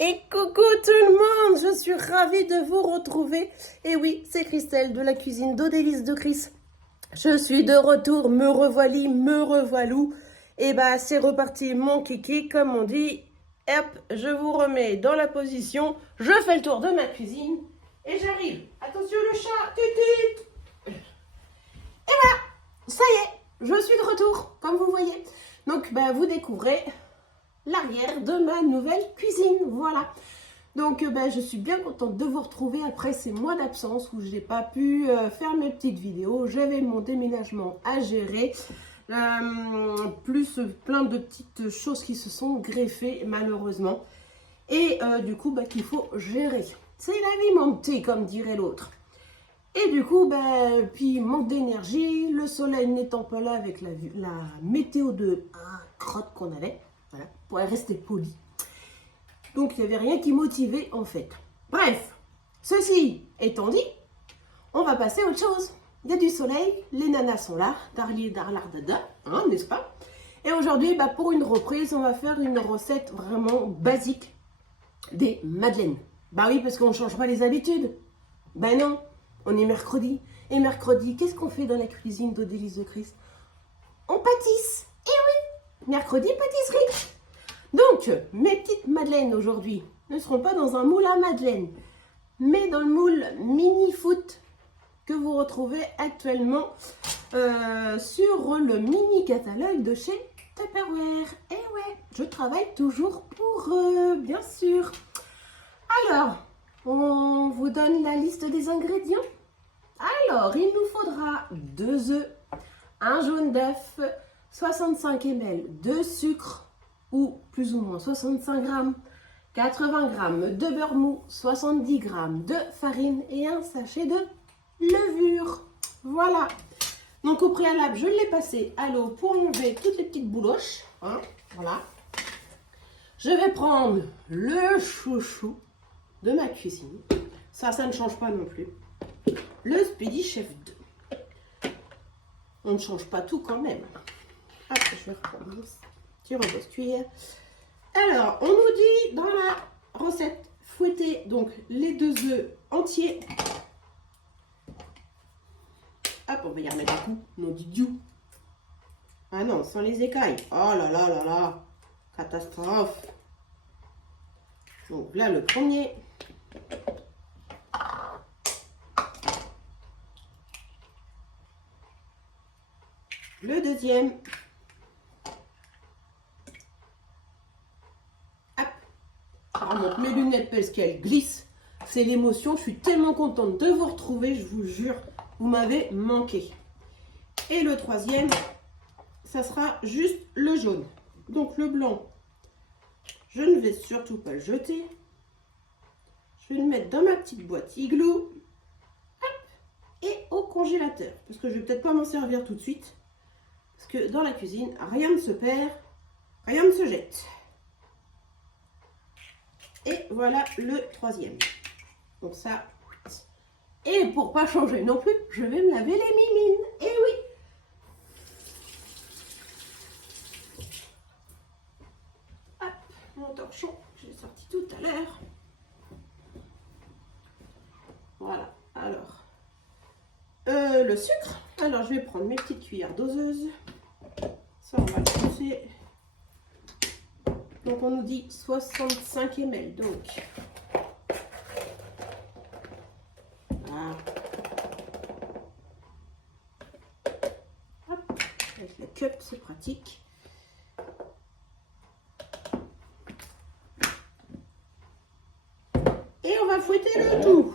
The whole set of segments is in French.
Et coucou tout le monde, je suis ravie de vous retrouver. Et oui, c'est Christelle de la cuisine d'Odélice de Chris. Je suis de retour, me revoilie, me revoilou. Et bah c'est reparti mon kiki, comme on dit. Hop, je vous remets dans la position. Je fais le tour de ma cuisine et j'arrive. Attention le chat, tutut. Et voilà, ça y est, je suis de retour, comme vous voyez. Donc bah, vous découvrez l'arrière de ma nouvelle cuisine, voilà. Donc je suis bien contente de vous retrouver après ces mois d'absence où je n'ai pas pu faire mes petites vidéos. J'avais mon déménagement à gérer, plus plein de petites choses qui se sont greffées malheureusement. Et du coup qu'il faut gérer. C'est la vie mon petit, comme dirait l'autre. Et du coup, puis manque d'énergie, le soleil n'étant pas là avec la météo de crotte qu'on avait. Voilà, pour rester poli. Donc, il n'y avait rien qui motivait en fait. Bref, ceci étant dit, on va passer à autre chose. Il y a du soleil, les nanas sont là, darli darlardada, hein, n'est-ce pas? Et aujourd'hui, pour une reprise, on va faire une recette vraiment basique des madeleines. Bah oui, parce qu'on ne change pas les habitudes. Ben non, on est mercredi. Et mercredi, qu'est-ce qu'on fait dans la cuisine d'Odélice de Chris? On pâtisse. Eh oui, mercredi, pâtisserie. Donc, mes petites madeleines aujourd'hui ne seront pas dans un moule à madeleine, mais dans le moule mini-foot que vous retrouvez actuellement sur le mini-catalogue de chez Tupperware. Et ouais, je travaille toujours pour eux, bien sûr. Alors, on vous donne la liste des ingrédients. Alors, il nous faudra 2 œufs, un jaune d'œuf, 65 ml de sucre, ou plus ou moins 65 grammes, 80 grammes de beurre mou, 70 grammes de farine et un sachet de levure. Voilà. Donc au préalable, je l'ai passé à l'eau pour enlever toutes les petites bouloches. Hein, voilà. Je vais prendre le chouchou de ma cuisine. Ça ne change pas non plus. Le Speedy Chef 2. On ne change pas tout quand même. Hop, je vais reprendre petit repose-cuillère. Alors, on nous dit dans la recette, fouetter donc les 2 œufs entiers. Hop, on va y remettre un coup. Non, dit diou. Ah non, sans les écailles. Oh là là là là. Catastrophe. Donc là, le premier. Le deuxième. Remonte mes lunettes parce qu'elles glissent. C'est l'émotion. Je suis tellement contente de vous retrouver. Je vous jure, vous m'avez manqué. Et le troisième, ça sera juste le jaune. Donc le blanc, je ne vais surtout pas le jeter. Je vais le mettre dans ma petite boîte igloo. Hop, et au congélateur. Parce que je vais peut-être pas m'en servir tout de suite. Parce que dans la cuisine, rien ne se perd, rien ne se jette. Et voilà le troisième. Donc ça. Et pour pas changer non plus, je vais me laver les mimines. Et oui. Hop, mon torchon, je l'ai sorti tout à l'heure. Voilà. Alors, le sucre. Alors, je vais prendre mes petites cuillères doseuses. Ça, on va le pousser. Donc on nous dit 65 ml. Donc voilà. Hop, avec la cup, c'est pratique. Et on va fouetter le tout.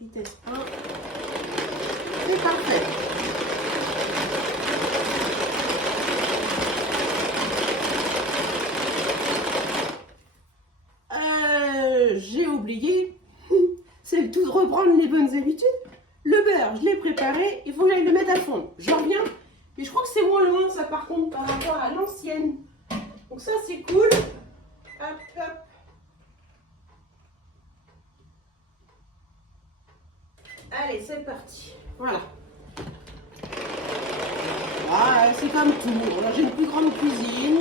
Vitesse 1. C'est parfait. J'ai oublié, c'est le tout de reprendre les bonnes habitudes. Le beurre, je l'ai préparé, il faut que j'aille le mettre à fond. J'en reviens, et je crois que c'est moins loin ça par contre par rapport à l'ancienne. Donc ça c'est cool. Hop, hop. Allez, c'est parti. Voilà. Ah, c'est comme tout. J'ai une plus grande cuisine.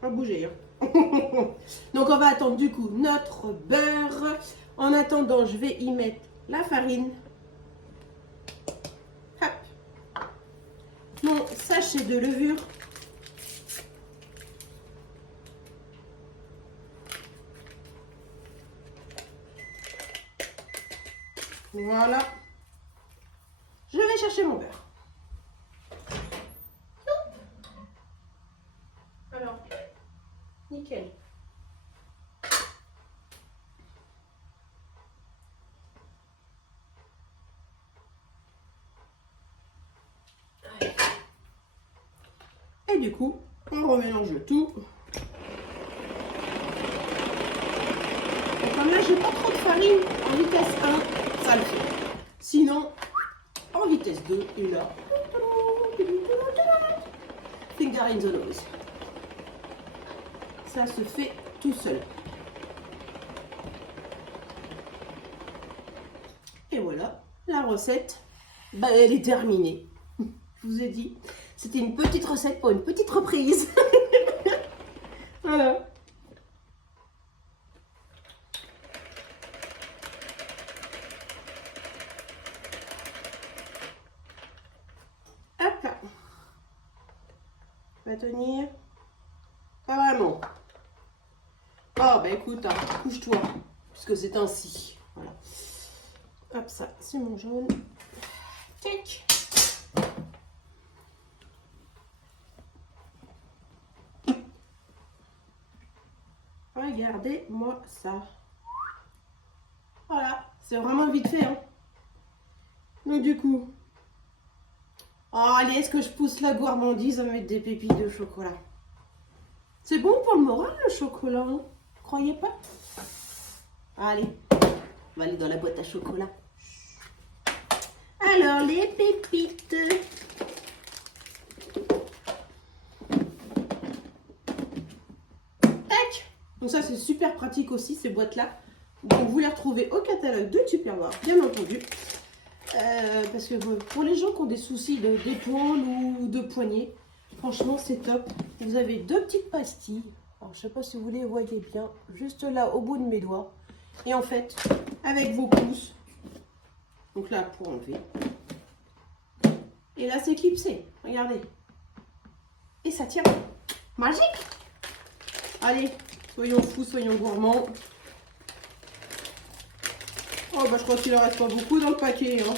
Pas bouger. Hein. Donc on va attendre du coup notre beurre. En attendant, je vais y mettre la farine. Hop. Mon sachet de levure. Voilà. Je vais chercher mon beurre. Alors, nickel. Et du coup, on remélange le tout. Et comme là, j'ai pas trop de farine, en vitesse 1, ça le fait. Sinon, en vitesse 2, et là, finger in the nose. Ça se fait tout seul. Et voilà, la recette, bah, elle est terminée. Je vous ai dit, c'était une petite recette pour une petite reprise. Voilà. Hop là. Va tenir. Pas vraiment. Oh bah écoute, hein, couche-toi, puisque c'est ainsi. Voilà. Hop, ça, c'est mon jaune. Tic. Regardez-moi ça. Voilà, c'est vraiment vite fait. Hein. Donc du coup, oh, allez, est-ce que je pousse la gourmandise à mettre des pépites de chocolat? C'est bon pour le moral, le chocolat, hein? Vous croyez pas? Allez, on va aller dans la boîte à chocolat. Alors, les pépites. Tac! Donc ça, c'est super pratique aussi, ces boîtes-là. Donc, vous les retrouvez au catalogue de Tupperware, bien entendu. Parce que pour les gens qui ont des soucis d'épaule ou de poignet, franchement, c'est top. Vous avez 2 petites pastilles. Alors, je ne sais pas si vous les voyez bien, juste là, au bout de mes doigts. Et en fait, avec vos pouces, donc là, pour enlever. Et là, c'est clipsé. Regardez. Et ça tient. Magique! Allez, soyons fous, soyons gourmands. Oh, bah, je crois qu'il en reste pas beaucoup dans le paquet. Hein.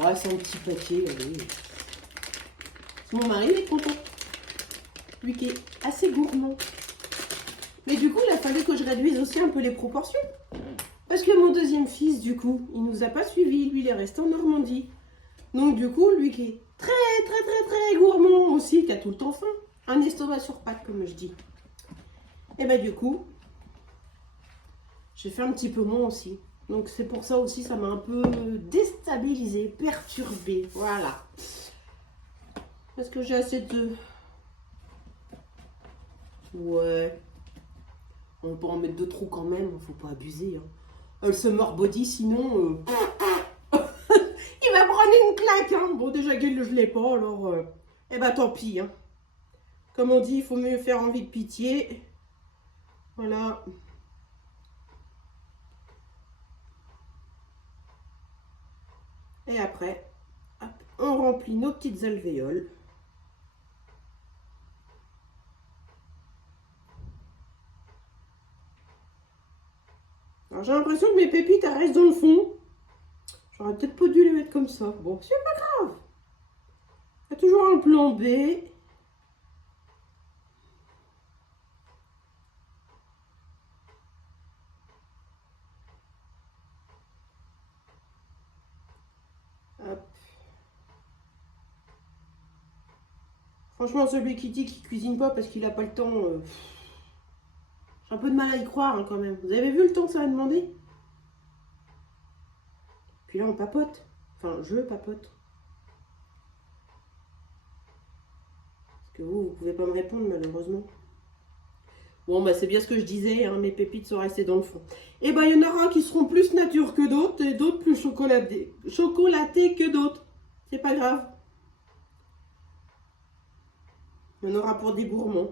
Ouais, c'est un petit paquet. Allez. Mon mari, il est content. Lui qui est assez gourmand. Mais du coup, il a fallu que je réduise aussi un peu les proportions. Parce que mon deuxième fils, du coup, il nous a pas suivis. Lui, il est resté en Normandie. Donc, du coup, lui qui est très gourmand aussi, qui a tout le temps faim. Un estomac sur pattes, comme je dis. Et bah, du coup, j'ai fait un petit peu moins aussi. Donc, c'est pour ça aussi, ça m'a un peu déstabilisé, perturbé. Voilà. Est-ce que j'ai assez de... Ouais. On peut en mettre 2 trous quand même, faut pas abuser. Hein. Elle se body, sinon... il va prendre une claque. Hein. Bon, déjà qu'il je l'ai pas, alors... Eh ben, tant pis. Hein. Comme on dit, il faut mieux faire envie de pitié. Voilà. Et après, hop, on remplit nos petites alvéoles. Alors j'ai l'impression que mes pépites elles restent dans le fond. J'aurais peut-être pas dû les mettre comme ça. Bon, c'est pas grave. Il y a toujours un plan B. Hop. Franchement, celui qui dit qu'il cuisine pas parce qu'il a pas le temps, j'ai un peu de mal à y croire hein, quand même. Vous avez vu le temps que ça va demander? Puis là, on papote. Enfin, je papote. Parce que vous pouvez pas me répondre malheureusement. Bon, bah c'est bien ce que je disais, hein, mes pépites sont restées dans le fond. Et ben, il y en aura qui seront plus nature que d'autres, et d'autres plus chocolatés que d'autres. C'est pas grave. Il y en aura pour des gourmands.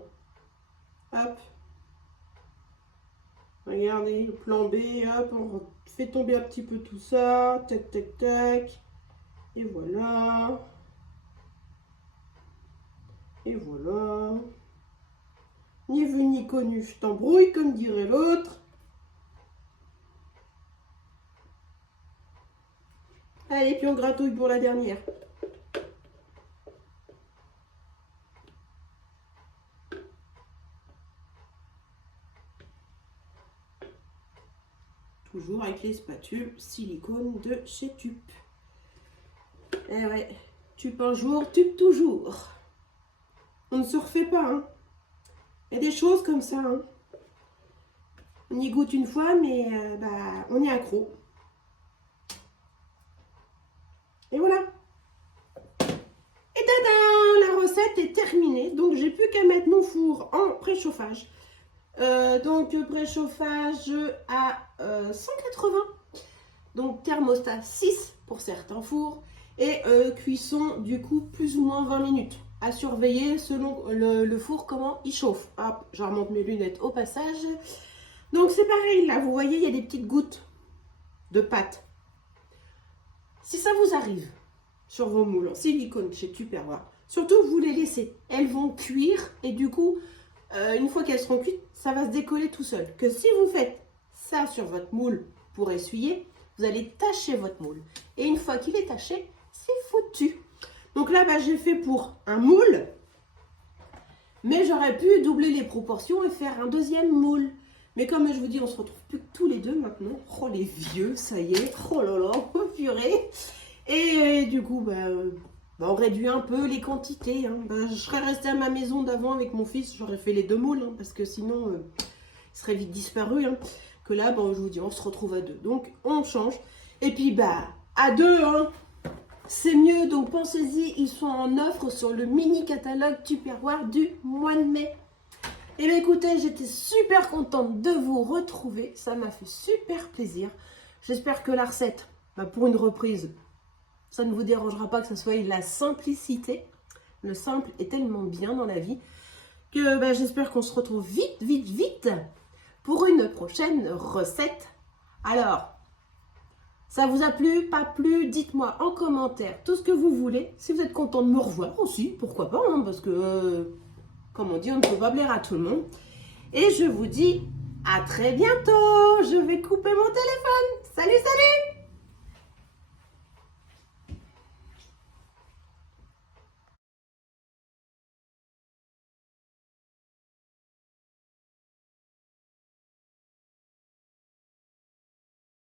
Hop. Regardez, le plan B, hop, on fait tomber un petit peu tout ça. Tac, tac, tac. Et voilà. Et voilà. Ni vu ni connu, je t'embrouille, comme dirait l'autre. Allez, puis on gratouille pour la dernière. Toujours avec les spatules silicone de chez Tup. Eh ouais, Tup un jour, Tup toujours. On ne se refait pas, hein. Il y a des choses comme ça, hein. On y goûte une fois, mais on est accro. Et voilà. Et tada, la recette est terminée. Donc, j'ai plus qu'à mettre mon four en préchauffage. Donc, préchauffage à 180. Donc, thermostat 6 pour certains fours. Et cuisson, du coup, plus ou moins 20 minutes. À surveiller selon le four, comment il chauffe. Hop, je remonte mes lunettes au passage. Donc, c'est pareil. Là, vous voyez, il y a des petites gouttes de pâte. Si ça vous arrive sur vos moules en silicone chez Tupperware, surtout vous les laissez. Elles vont cuire et du coup, une fois qu'elles seront cuites, ça va se décoller tout seul. Que si vous faites ça sur votre moule pour essuyer, vous allez tacher votre moule. Et une fois qu'il est taché, c'est foutu. Donc là, j'ai fait pour un moule, mais j'aurais pu doubler les proportions et faire un deuxième moule. Mais comme je vous dis, on se retrouve plus que tous les deux maintenant. Oh les vieux, ça y est. Oh là là, purée. Et du coup, on réduit un peu les quantités. Hein. Je serais restée à ma maison d'avant avec mon fils. J'aurais fait les 2 moules, hein, parce que sinon, il serait vite disparu. Hein. Que là, je vous dis, on se retrouve à 2. Donc, on change. Et puis, à 2, hein, c'est mieux. Donc, pensez-y, ils sont en offre sur le mini catalogue Tupperware du mois de mai. Et bien écoutez, j'étais super contente de vous retrouver. Ça m'a fait super plaisir. J'espère que la recette, pour une reprise, ça ne vous dérangera pas que ce soit la simplicité. Le simple est tellement bien dans la vie que j'espère qu'on se retrouve vite, vite, vite pour une prochaine recette. Alors, ça vous a plu, pas plu? Dites-moi en commentaire tout ce que vous voulez. Si vous êtes content de me revoir aussi, pourquoi pas, hein, parce que... Comme on dit, on ne peut pas plaire à tout le monde. Et je vous dis à très bientôt. Je vais couper mon téléphone. Salut, salut!